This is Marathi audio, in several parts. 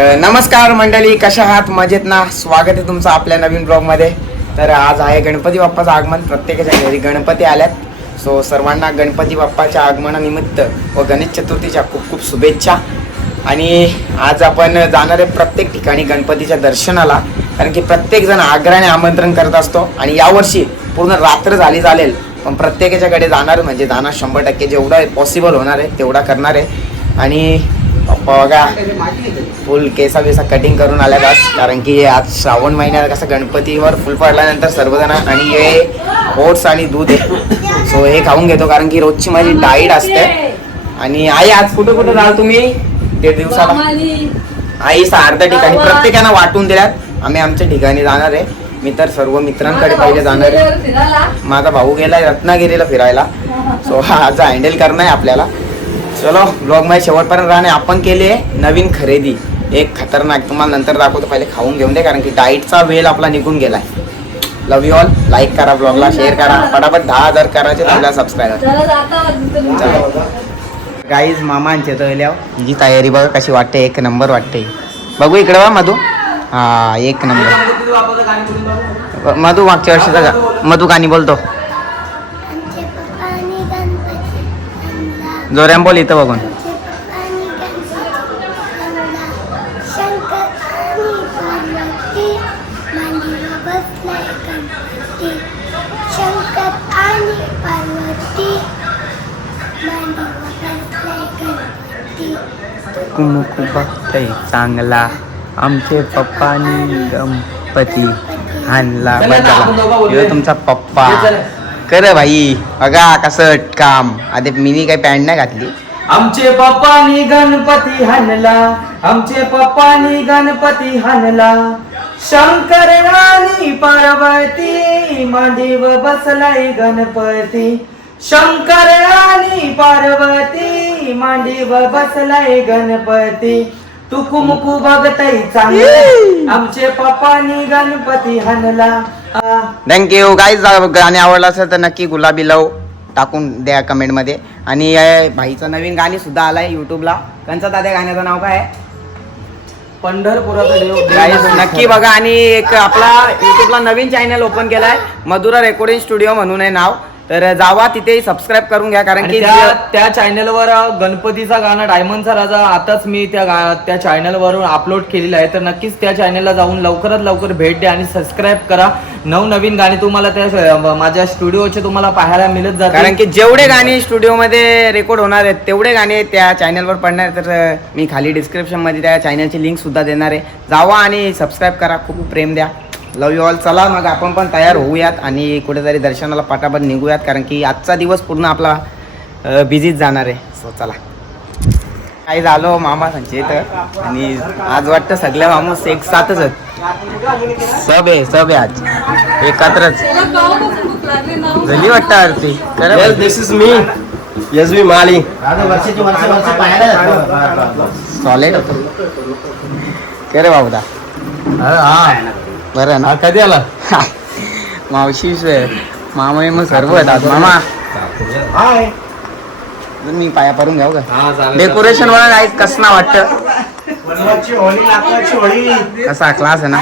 नमस्कार मंडळी, कशा आहात? मजेत ना? स्वागत आहे तुमचं आपल्या नवीन ब्लॉगमध्ये. तर आज आहे गणपती बाप्पाचं आगमन. प्रत्येकाच्या घरी गणपती आल्यात. सो सर्वांना गणपती बाप्पाच्या आगमनानिमित्त व गणेश चतुर्थीच्या खूप खूप शुभेच्छा. आणि आज आपण जाणार आहे प्रत्येक ठिकाणी गणपतीच्या दर्शनाला, कारण की प्रत्येकजण आग्रहाने आमंत्रण करत असतो. आणि यावर्षी पूर्ण रात्र झाली चालेल, पण प्रत्येकाच्याकडे जाणार म्हणजे जाणार 100%. जेवढा पॉसिबल होणार आहे तेवढा करणार आहे. आणि बघा फुल केसा बिसा कटिंग करून आल्यात आज, कारण की आज श्रावण महिन्यात कसं गणपतीवर फुल पडल्यानंतर सर्वजण आणि हे ओट्स आणि दूध आहे. सो हे खाऊन घेतो, कारण की रोजची माझी डाईट असते. आणि आई आज कुठे कुठे जाल तुम्ही? 1.5 दिवसाला आई अर्ध्या ठिकाणी प्रत्येकानं वाटून दिल्यात. आम्ही आमच्या ठिकाणी जाणार आहे. मी तर सर्व मित्रांकडे पहिले जाणार आहे. माझा भाऊ गेलाय रत्नागिरीला फिरायला. सो आज हँडल करणं आहे आपल्याला. चलो ब्लॉग मध्ये शेवटपर्यंत राहणे. आपण केली आहे नवीन खरेदी, एक खतरनाक, तुम्हाला नंतर दाखवतो. पहिले खाऊन घेऊन दे, कारण की डाईटचा वेळ आपला निघून गेलाय. लव यू ऑल. लाईक करा, ब्लॉगला शेअर करा, फटाफट 10,000 करायचे आपल्याला सबस्क्रायबर. गाईज मामांचे तर जी तयारी बघा कशी वाटते, एक नंबर वाटते. बघू इकडे बा मधू. हा एक नंबर. मधू मागच्या वर्षीचा मधू गाणी बोलतो. जोऱ्यान बोल इथं बघून. कुमुकू बघतय चांगला, आमचे पप्पानी गणपती हाणला बदला. तुमचा पप्पा कर भाई. बघा कसं काम. आधी मिनी काही पॅन्ट नाही घातली. आमचे पप्पानी गणपती हाणला, आमचे पप्पानी गणपती हाणला. शंकर आणि पार्वती मांडीव बसलाय गणपती. शंकर आणि पार्वती मांडीव बसलाय गणपती. टुकुमुकू बघताय चांगलं, आमचे पप्पानी गणपती हाणला. Thank you guys. गाणे आवडलं असेल तर नक्की गुलाबी लव टाकून द्या कमेंट मध्ये. आणि भाईचं नवीन गाणी सुद्धा आलाय युट्यूबला. त्यांचा दादा गाण्याचं नाव काय आहे? पंढरपुराचा देव. गाईज नक्की बघा. आणि एक आपला युट्यूबला नवीन चॅनल ओपन केलाय, मधुरा रेकॉर्डिंग स्टुडिओ म्हणून आहे नाव. तर जावा तिथे सबस्क्राईब करून घ्या, कारण की त्या चॅनलवर गणपतीचा गाणं डायमंडचा राजा आताच मी त्या चॅनलवरून अपलोड केलेलं आहे. तर नक्कीच त्या चॅनलला जाऊन लवकरात लवकर भेट द्या आणि सबस्क्राईब करा. नवनवीन गाणी तुम्हाला त्या माझ्या स्टुडिओचे तुम्हाला पाहायला मिळत जातात, कारण की जेवढे गाणी स्टुडिओमध्ये रेकॉर्ड होणार आहेत तेवढे गाणे त्या चॅनलवर पडणार. तर मी खाली डिस्क्रिप्शनमध्ये त्या चॅनलची लिंक सुद्धा देणार आहे. जावा आणि सबस्क्राईब करा. खूप प्रेम द्या. लव यू ऑल. चला मग आपण पण तयार होऊयात आणि कुठेतरी दर्शनाला पटापट निघूयात, कारण की आजचा दिवस पूर्ण आपला बिझीच जाणार आहे. सो चला. काही झालो मामा संचित, आणि आज वाटतं सगळ्या माणूस एक साथच आहेत. सब आहे आज एकत्रच झाली वाटतं Aarti. This is me Yashvi Mali. Solid होतो. करे बाबूदा. बरं ना? कधी आला मावशी मामा मग सर्व येतात. मामा मी पाया पडून घ्याव का? डेकोरेशन वगैरे आहे कसं ना वाटतं. कसा क्लास आहे ना.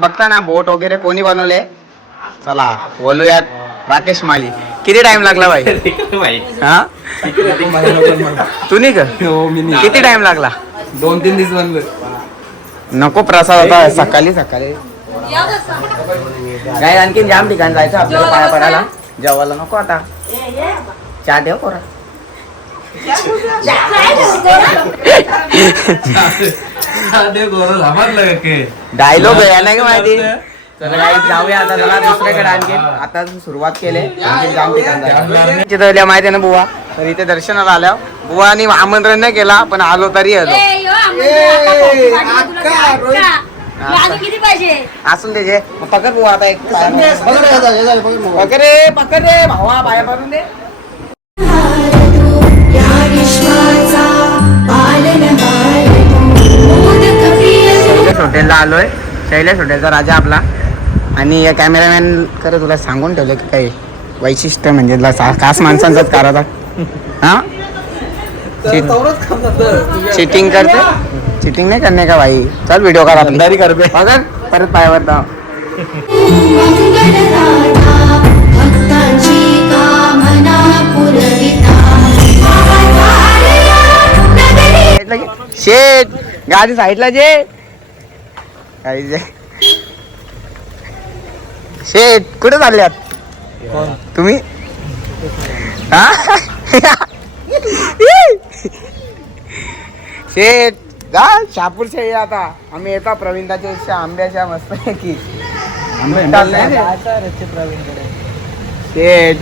बघता ना बोट वगैरे कोणी बनवले. चला बोलूयात. राकेश माली. किती टाइम लागला भाई? हा तू नाही का? किती टाइम लागला? 2-3 दिवस बनलं. नको प्रसाद होता सकाळी काय. आणखी जाम ठिकाण जायचं आपल्याला पाया पडायला. जेवायला नको आता. चहा ठेव कोरा. डायलॉग आहे नाही का माहिती. चला जाऊया आता. चला दुसऱ्याकडे आणखी आता सुरुवात केली. माहिती आहे ना बुवा. तर इथे दर्शनाला आल्या बुवानी आमंत्रण नाही केला, पण आलो तरी आलो. असून त्याचे पकड बुवा. आता एक पकड रे भावा पाया पडून दे. शैलेश हॉटेलला आलोय. शैलेश हॉटेलचा राजा आपला. आणि या कॅमेरामॅन खरं तुला सांगून ठेवलं की काही वैशिष्ट्य म्हणजे खास माणसांचाच करायचा. हा चिटिंग करते. चिटिंग नाही करणे का भाई. चल व्हिडिओ काढ आपली करते परत पायावर धाव. शेट गाडी साईडला जे शेट कुठे चालल्यात तुम्ही. शेट जा शापूरच्या ये आता आम्ही येता प्रवीणदाच्या आंब्याच्या मस्त की शेट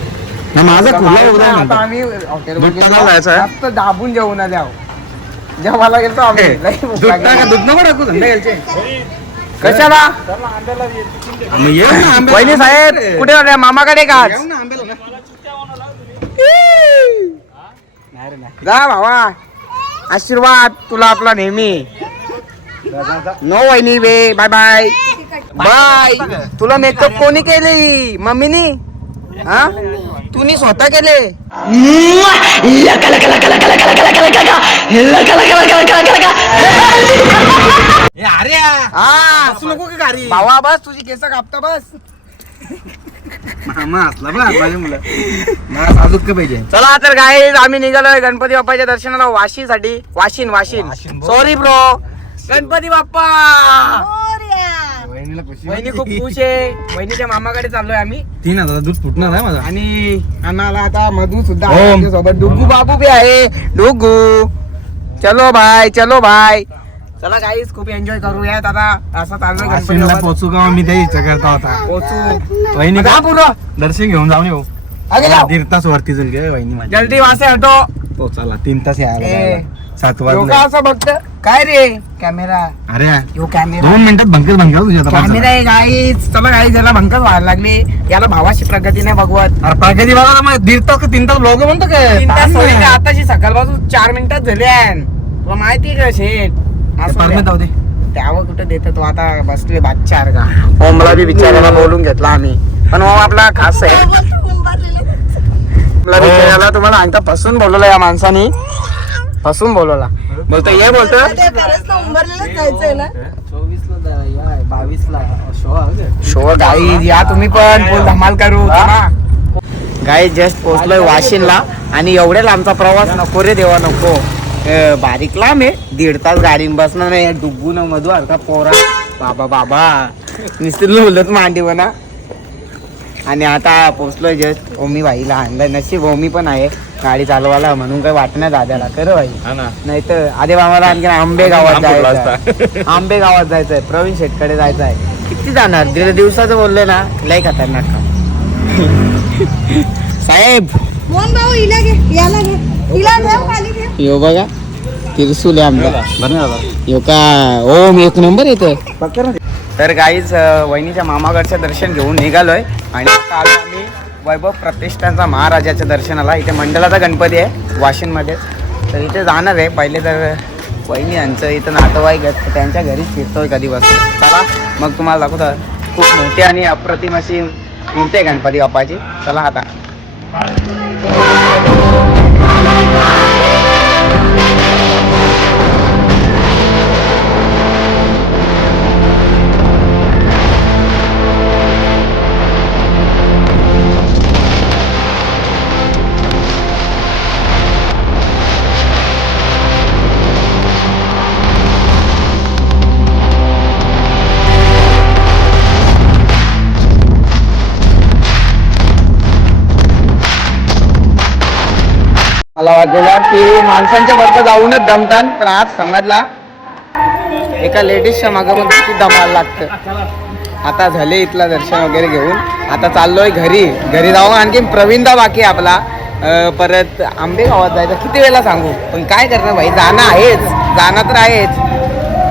माझा आता आम्ही हॉटेल दाबून जेवू ना द्याव. जेवायला गेलतो आम्ही कशाला वहिनी साहेब कुठे होत्या मामाकडे का जा भावा. आशीर्वाद तुला आपला नेहमी. नो वहिनी बे बाय बाय बाय. तुला मेकअप कोणी केली मम्मीनी. हा तुम्ही स्वतः केले. भावा बस तुझी केस कापता बस. चला तर काय आम्ही निघालोय गणपती बाप्पाच्या दर्शनाला वाशीसाठी. वाशीन सॉरी ब्रो. गणपती बाप्पा. वहिनी खूप खुश आहे. वहिनीच्या मामाकडे चाललोय आम्ही. 3000 दूध फुटणार आहे माझा. आणि आम्हाला आता मधू सुद्धा सोबत डुगू बाबू बी आहे. डुगू चलो भाई चला गाईस खूप एन्जॉय करूयात आता. असं चाललोय गणपती पोचू का मी त्या इच्छा करता होता. पोचू वहिनी जा पूर्ण दर्शन घेऊन जाऊन येऊ. आगे जाओ. 1.5 तास वरती जाईल गे वहिनी माझी. जल्दी वहां से हटो. पोचायला 3 तास यायला. 7 यो का असं बघत काय रे कॅमेरा. अरे यो कॅमेरा 2 मिनिटात भंकर तुझ्या कॅमेरा आहे गाईस. चला गाईस याला भंकच व्हायला लागली. याला भावाची प्रगती नाही बघवत. अरे प्रगती बघा मग 1.5 तास का 3 तास ब्लॉग म्हणतो काय. 3 तास होईल का आताची सकाळपासून 4 मिनिटात झाले. तुला माहिती का शेठ जाऊ दे. त्यावर कुठे देतो तो आता बसले बादचार का. ओमला बी बिचारायला बोलून घेतला आम्ही. पण ओम आपला खास आहे. बिचारायला तुम्हाला अंगठा फसून बोलवला या माणसानी. फसून बोलवला. बोलतो ये बोलतो 22ला शो गाई या तुम्ही पण फुल धमाल करू. गाई जस्ट पोहोचलोय वाशिनला. आणि एवढ्या लांबचा प्रवास नको रे देवा नको. बारीक लांब आहे. 1.5 तास गाडी बसणार नाही. डुगू न मधू अर्धा पोरा बाबा नुसतं लोलत मांडी ना. आणि आता पोचलोय जस्ट. ओमी भाईला आणलंय. नशीब ओमी पण आहे गाडी चालवायला म्हणून काही वाटणार दादाला. खरं भाई नाही तर आधे मामाला आणखी आंबे गावात जायचंय. प्रवीण शेटकडे जायचं आहे. किती जाणार 1.5 दिवसाचं बोलले ना. लय खतरनाक साहेब. यो बघा तिरसूल आहे आमचा. यो का ओम एक नंबर येतोय. तर गाईज वहिनीच्या मामाकडचं दर्शन घेऊन निघालोय. आणि आता आलो आम्ही वैभव प्रतिष्ठानचा महाराजाच्या दर्शनाला. इथे मंडलाचा गणपती आहे वाशिनमध्ये. तर इथे जाणार आहे. पहिले तर वहिनी यांचं इथं नातेवाईक आहेत त्यांच्या घरीच फिरतोय कधी बसतो. चला मग तुम्हाला दाखवतो. खूप मोठी आणि अप्रतिम अशी मूर्ती आहे गणपती बाप्पाची. चला आता मला वाटलेलं की माणसांच्या बरोबर जाऊनच दमतात. पण आज समजला एका लेडीजच्या मागं पण किती दमायला लागतं. आता झाले इथलं दर्शन वगैरे घेऊन. आता चाललोय घरी जाऊन. आणखी प्रवीणदा बाकी आपला. परत आंबे गावात जायचं. किती वेळा सांगू पण काय करणार भाई. जाणं तर आहेच.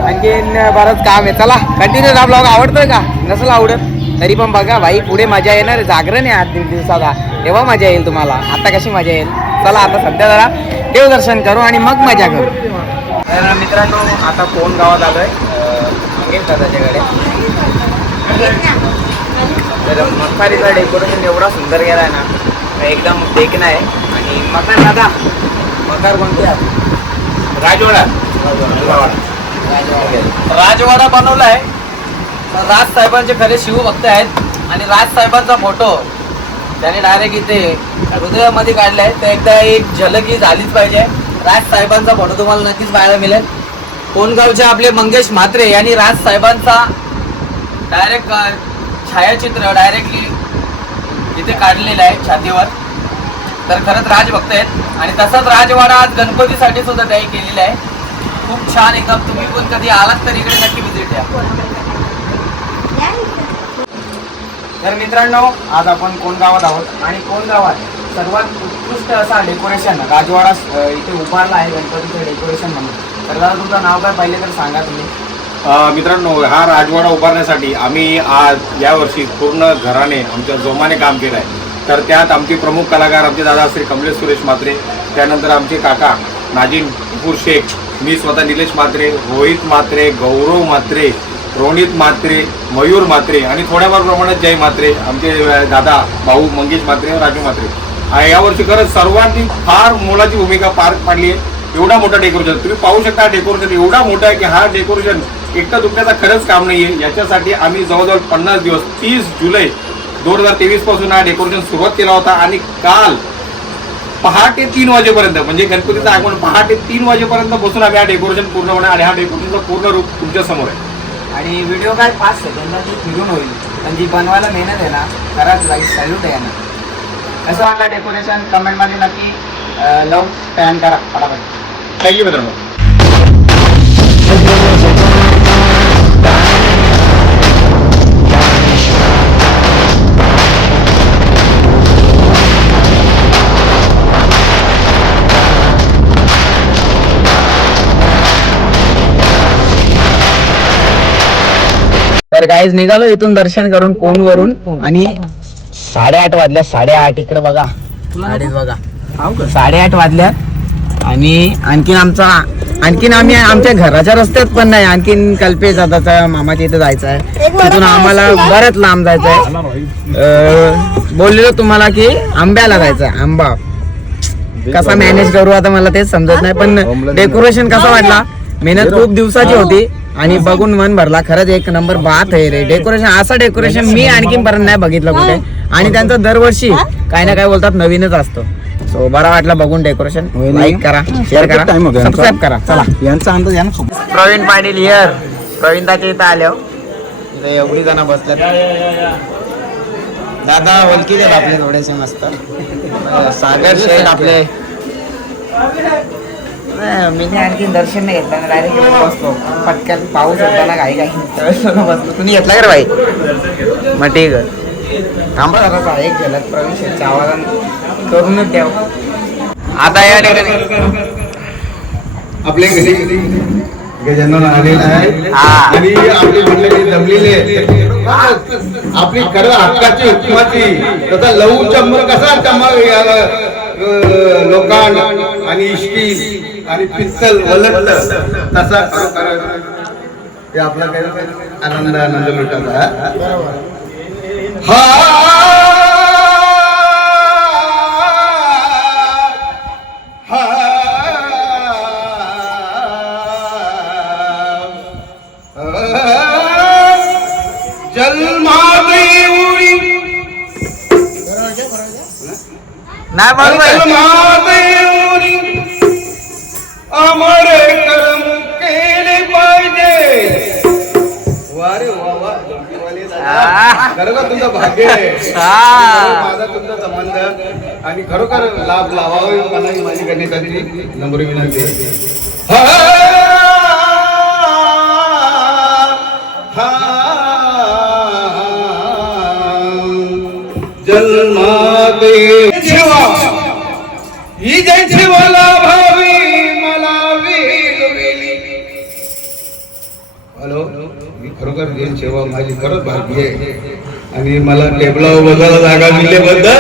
आणखीन बरंच काम आहे. चला कंटिन्यू हा ब्लॉग आवडतोय का नसेल आवडत तरी पण बघा भाई. पुढे मजा येणार. जागरण आहे आज 1.5 दिवसाचा. तेव्हा मजा येईल तुम्हाला. आता कशी मजा येईल. चला आता सध्या जरा देवदर्शन करू आणि मग मजा करू. तर मित्रांनो आता कोण गावात आलोय. मंगेश दादाच्याकडे. तर मखारीचा डेकोरेशन एवढा सुंदर गेला आहे ना, एकदम देखणं आहे. आणि मखार दादा, मखार कोणते आहेत? राजवाडा राजवाडा बनवलाय. राज साहेबांचे खरे शिवभक्त आहेत आणि राज साहेबांचा फोटो त्याने डायरेक्ट इथे हृदयामध्ये काढलाय. तर एकदा एक झलक ही झालीच पाहिजे. राज साहेबांचा फोटो तुम्हाला नक्कीच पाहायला मिळेल. कोणगावचे आपले मंगेश म्हात्रे यांनी राज साहेबांचा डायरेक्ट छायाचित्र डायरेक्टली इथे काढलेलं आहे छातीवर. तर खरंच राजभक्त आहेत. आणि तसाच राजवाडा आज गणपतीसाठी सुद्धा त्याही केलेला आहे. खूप छान एकदम. तुम्ही पण कधी आलात तर इकडे नक्की व्हिजिट द्या. तर मित्रांनो, आज आपण कोणगावात आहोत आणि कोणगावात सर्वात उत्कृष्ट असा डेकोरेशन राजवाडा इथे उभारला आहे गणपतीचं डेकोरेशन म्हणून. तर दादा तुमचं नाव काय पहिले तर सांगा तुम्ही. मित्रांनो, हा राजवाडा उभारण्यासाठी आम्ही आज यावर्षी पूर्ण घराने आमच्या जोमाने काम केलं आहे. तर त्यात आमचे प्रमुख कलाकार आमचे दादा श्री कमलेश सुरेश म्हात्रे, त्यानंतर आमचे काका नाजिम कपूर शेख, मी स्वतः निलेश म्हात्रे, रोहित म्हात्रे, गौरव म्हात्रे, रोनित म्हात्रे, मयूर म्हात्रे आणि थोड्याफार प्रमाणात जय म्हात्रे, आमचे दादा भाऊ मंगेश म्हात्रे व राजू म्हात्रे. यावर्षी खरंच सर्वांनी फार मोलाची भूमिका पार पाडली आहे. एवढा मोठा डेकोरेशन तुम्ही पाहू शकता. डेकोरेशन एवढा मोठा आहे की हा डेकोरेशन एकटा दुखण्याचा खरंच काम नाही आहे. याच्यासाठी आम्ही जवळजवळ 50 दिवस 30 जुलै 2023 पासून हा डेकोरेशन सुरुवात केला होता. आणि काल पहाटे 3 वाजेपर्यंत म्हणजे गणपतीचं आगमन पहाटे 3 वाजेपर्यंत बसून आम्ही हा डेकोरेशन पूर्ण होणार. आणि हा डेकोरेशनचं पूर्ण रूप तुमच्या समोर आहे. आणि व्हिडिओ काय 5 सेकंदात फिरून होईल, पण जी बनवायला मेहनत आहे ना, खरंच लागेल सॅल्यूट आहे ना. कसं वाटलं डेकोरेशन कमेंटमध्ये नक्की लव पॅन करा फटाफट. थँक्यू मित्रांनो. तर गाईज निघालो इथून दर्शन करून कोणवरून. आणि 8:30 वाजल्या. 8:30 इकडे बघा. अडीच बघा 8:30 वाजल्यात. आणि आणखीन आम्ही आमच्या घराच्या रस्त्यात पण नाही. आणखीन कल्पेश दादाचा मामाच्या इथे जायचं आहे. तिथून आम्हाला बरंच लांब जायचं आहे. बोललेलो तुम्हाला की आंब्याला जायचं आहे. आंबा कसा मॅनेज करू आता मला तेच समजत नाही. पण डेकोरेशन कसा वाटला. मेहनत खूप दिवसाची होती आणि बघून मन भरला. खरंच एक नंबर बात आहे रे डेकोरेशन. असं डेकोरेशन मी आणखीन पर्यंत नाही बघितलं कुठे. आणि त्यांचं दरवर्षी काही ना काही बोलतात नवीनच असतो. सो बरा वाटला बघून डेकोरेशन. लाईक करा, शेअर करा, सबस्क्राईब करा. चला यांचा अंदाज यांना प्रवीण पाटील हिअर. प्रवीण दाच्या इथं आलो. इथे एवढी जण बसल्यात. दादा ओळखी देत आपले थोडेसे मस्त. सागर शेठ आपले. मी आणखी दर्शन नाही घेतलं ना, डायरेक्ट बसतो पटकन. पाऊस होता ना काही बसलो. तुम्ही घेतला का रे भाई. मग ठीक आहे. थांबा जरा एक झलक प्रवीण शेठच्या आवाजानं करूनच ठेव. आता या ठिकाणी आपल्या घरी गजानन आलेला आहे. हा. आणि आपली मंडळी जमलेली आहे. आपली खरं हक्काची हुकमाची तसा लहू चंबर कसा चमक लोकांना आणि इष्टी आणि पित्तल वलट तसा ते आपला काही आनंद मिळतात. नाही बरोबर. अमरे कर्म केले पाहिजे. वारे वा खरोखर तुमचं भाग्य आहे. माझा तुमचा संबंध आणि खरोखर लाभ लावावे मला माझी करण्यासाठी नम्र विनंती आहे. ही जैसी मला भावी मला वेली. हॅलो, मी खरोखर ही सेवा माझी खरंच भाग्य आहे. आणि मला टेबलावर बघायला जागा दिल्याबद्दल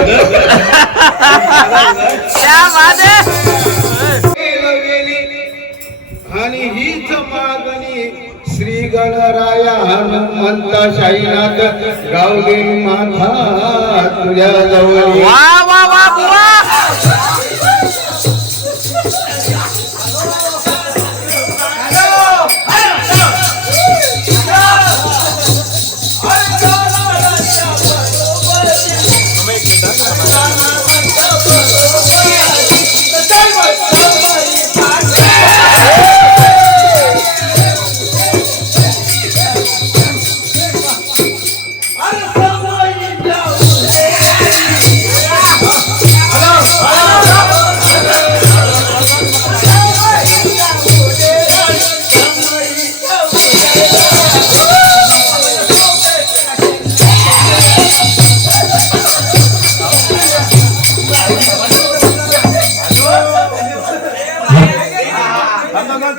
आणि हीच मागणी श्री गणराया हनुमंत शाईनाथ गावली माथा तुझ्या जवळ वा वा वा बुवा.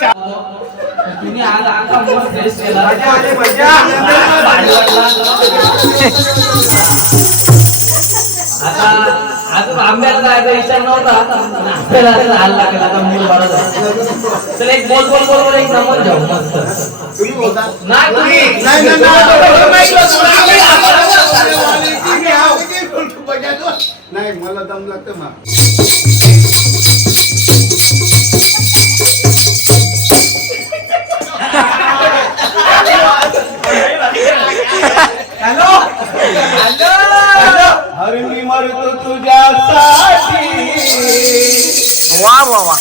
तुम्ही आज आमचा मोस्ट ड्रेस केला आता आज आंब्याला जायचा विचार नव्हता आंब्याला हाल लागेल आता मूल बरं झालं तर एक बोल बोल बोल बोल एक नंबर जाऊ मस्त नाही नाही मला दम लागतं मग अरे मी मरतो तुझ्यासाठी वा वा वा.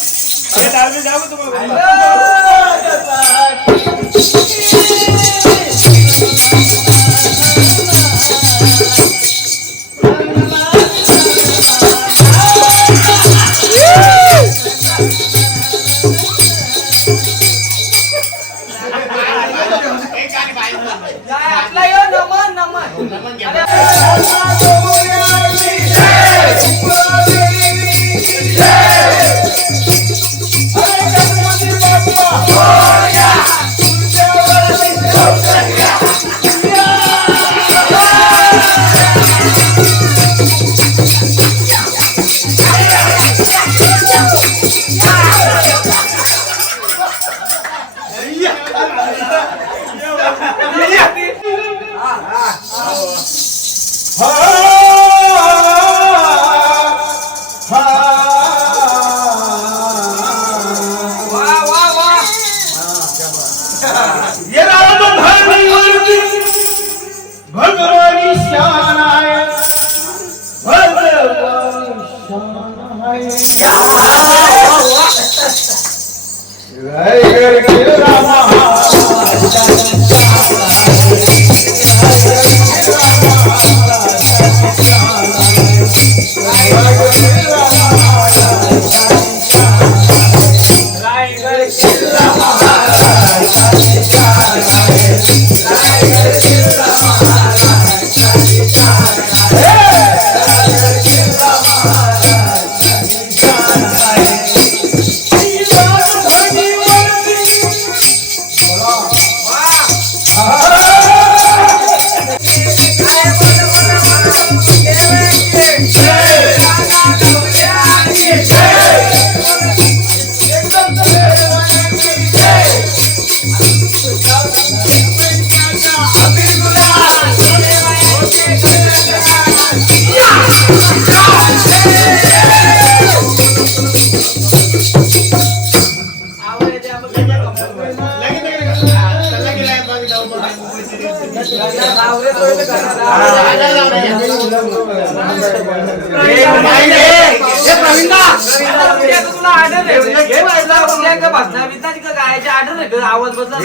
भगवानी शान आहे भगवान आवाज बदला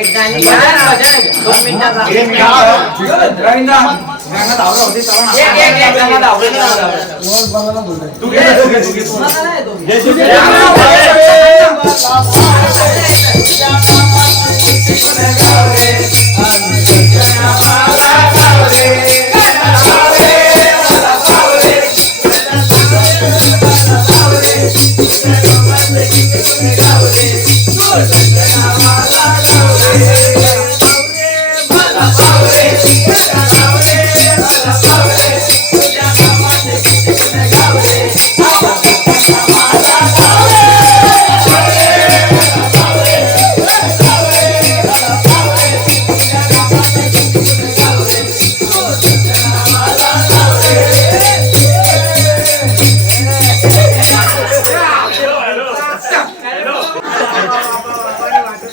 एक गाणी घ्या ना 2 मिनिटाचा Hey!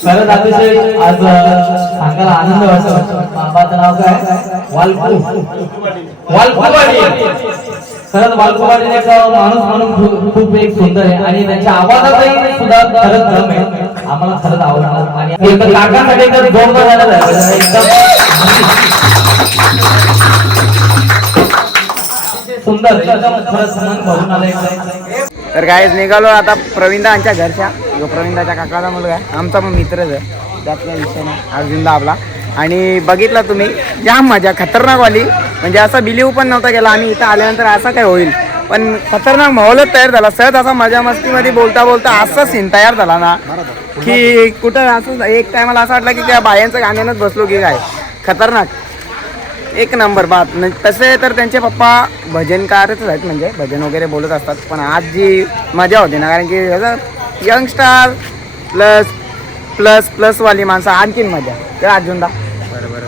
खरंच अतिशय आज सांगायला आनंद वाटतो. बाबाचं नाव काय? वालकुवाडी. खरंच वालकुवाडी एक माणूस म्हणून खूप एक सुंदर आहे आणि त्यांच्या आवाजातही सुद्धा खरंच दम आहे. आम्हाला खरंच आवडलं आणि एकदा काकांसाठी एकदम जोरदार झालं एकदम सुंदर एकदम खरंच मन भरून आलं एकदम. तर काय निघालो आता प्रवीणदांच्या घरच्या. जो प्रवीणदाच्या काकाचा मुलगा आहे, आमचा पण मित्रच आहे, त्यातला विषय नाही. अर्जुनदा आपला. आणि बघितला तुम्ही जाम मजा खतरनाकवाली. म्हणजे असा बिलीव पण नव्हता गेला आम्ही इथं आल्यानंतर असं काय होईल, पण खतरनाक माहोलच तयार झाला. सहज असा मजा मस्तीमध्ये बोलता बोलता असा सीन तयार झाला ना की कुठं असं एक टायमाला असं वाटलं की त्या बायांचं गाण्यानंच बसलो की काय. खतरनाक एक नंबर बात. तसे तर त्यांचे पप्पा भजनकारच आहेत, म्हणजे भजन वगैरे बोलत असतात. पण आज जी मजा होती ना, कारण की कसं यंगस्टार प्लस प्लस प्लसवाली माणसं आणखीन मजा. तर अर्जुनदा बरोबर.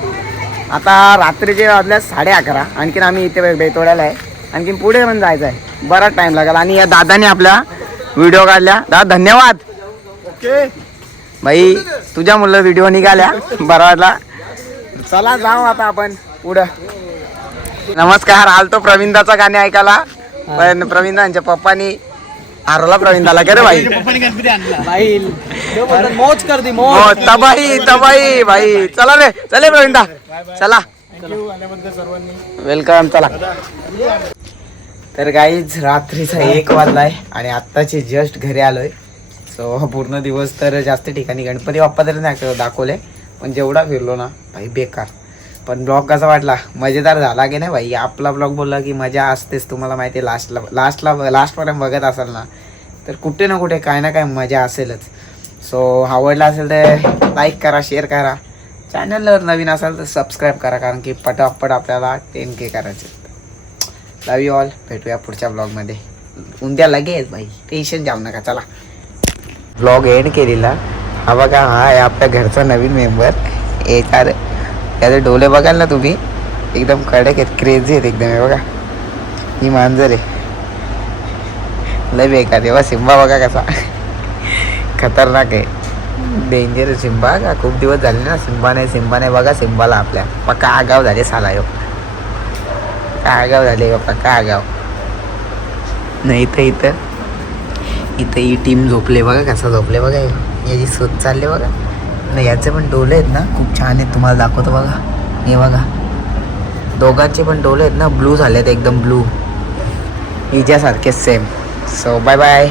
आता रात्रीचे वाजल्या 11:30. आणखीन आम्ही इथे बेतोड्याला आहे. आणखीन पुढे पण जायचं आहे, बराच टाईम लागेल. आणि या दादाने आपल्या व्हिडिओ काढल्या. दादा धन्यवाद. ओके भाई, तुझ्या मुलं व्हिडिओ निघाल्या, बरा वाटला. चला जाऊ आता आपण पुढं. नमस्कार. आलतो प्रवीणदाचा गाणे ऐकायला, पण प्रवीणदांच्या पप्पानी हरवला प्रवीणदाला. का रे भाई? मौज कर दी हो तबाही तबाही भाई. चला रे, चले प्रवीणदा, चला. वेलकम. चला. तर गाईज रात्रीचा 1 वाजलाय आणि आत्ताचे जस्ट घरी आलोय. सो पूर्ण दिवस तर जास्त ठिकाणी गणपती बाप्पा तरी नाही दाखवले, पण जेवढा फिरलो ना भाई बेकार. पण ब्लॉग कसा वाटला? मजेदार झाला की नाही भाई? आपला ब्लॉग बोलला की मजा असतेच. तुम्हाला माहिती आहे, लास्टपर्यंत बघत असाल ना तर कुठे ना कुठे काय ना काय मजा असेलच. सो आवडला असेल तर लाईक करा, शेअर करा. चॅनलवर नवीन असाल तर सबस्क्राईब करा, कारण की पटापट आपल्याला 10K करायचे. लव यू ऑल. भेटूया पुढच्या ब्लॉगमध्ये उद्या लगेच भाई. टेन्शन जाऊ नका. चला. ब्लॉग एंड केलेला. हा बघा, हा आहे आपल्या घरचा नवीन मेंबर. एकार त्याचे डोले बघाल ना तुम्ही, एकदम कडक आहेत, क्रेझी आहेत एकदम. हे बघा, ही मांजर आहे, लय बेकार. तेव्हा सिम्बा बघा कसा खतरनाक आहे, डेंजर सिम्बा. का खूप दिवस झाले ना सिम्बा नाही बघा. सिम्बाला आपल्या पक्का आगाव झाले साला. यो काय आगाव झाले पक्का आगाव. नाही इथं ही टीम झोपले बघा, कसा झोपले बघा. याची शोध चालले बघा. नाही याचे पण डोले आहेत ना, खूप छान आहेत. तुम्हाला दाखवतो बघा. हे बघा, दोघांचे पण डोले आहेत ना, ब्लू झाले आहेत एकदम ब्लू, हिच्यासारखे सेम. So bye bye.